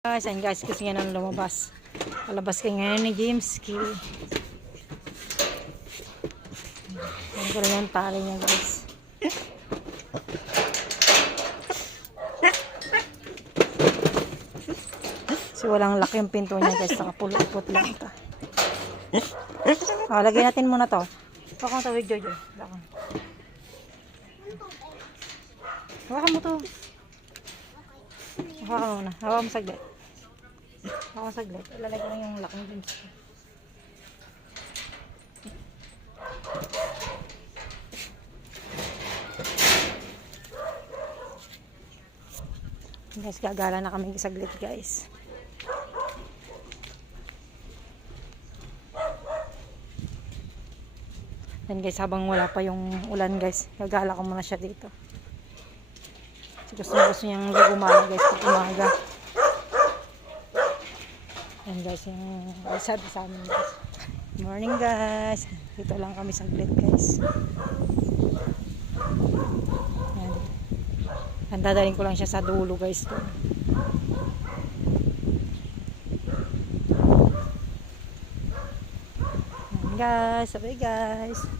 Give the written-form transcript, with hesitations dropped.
Guys, and guys, kasi nga nang lumabas. Palabas kayo ngayon ni Jimski. Ang gano'n yung tali niya, guys. So, walang lock yung pinto niya, guys. Nakapulot-put lang ito. Lagay natin muna to. Bakang tawid, Jojo. Bakang. Hawakan mo to. Hawakan mo muna. Hawakan mo saglit. Hawakan mo saglit. Ilalagay ko lang yung lock ng Jimski. Guys, gagala na kami saglit, guys. Then guys, habang wala pa yung ulan, guys, gagala ko muna siya dito. Kasi gusto niyang gumala, guys, pag umaga. Yan guys, yung sabi sa amin, guys. Morning, guys. Dito lang kami saglit, guys. Yan. Dadalhin ko lang siya sa dulo, guys. Yan, guys. Sabay, guys.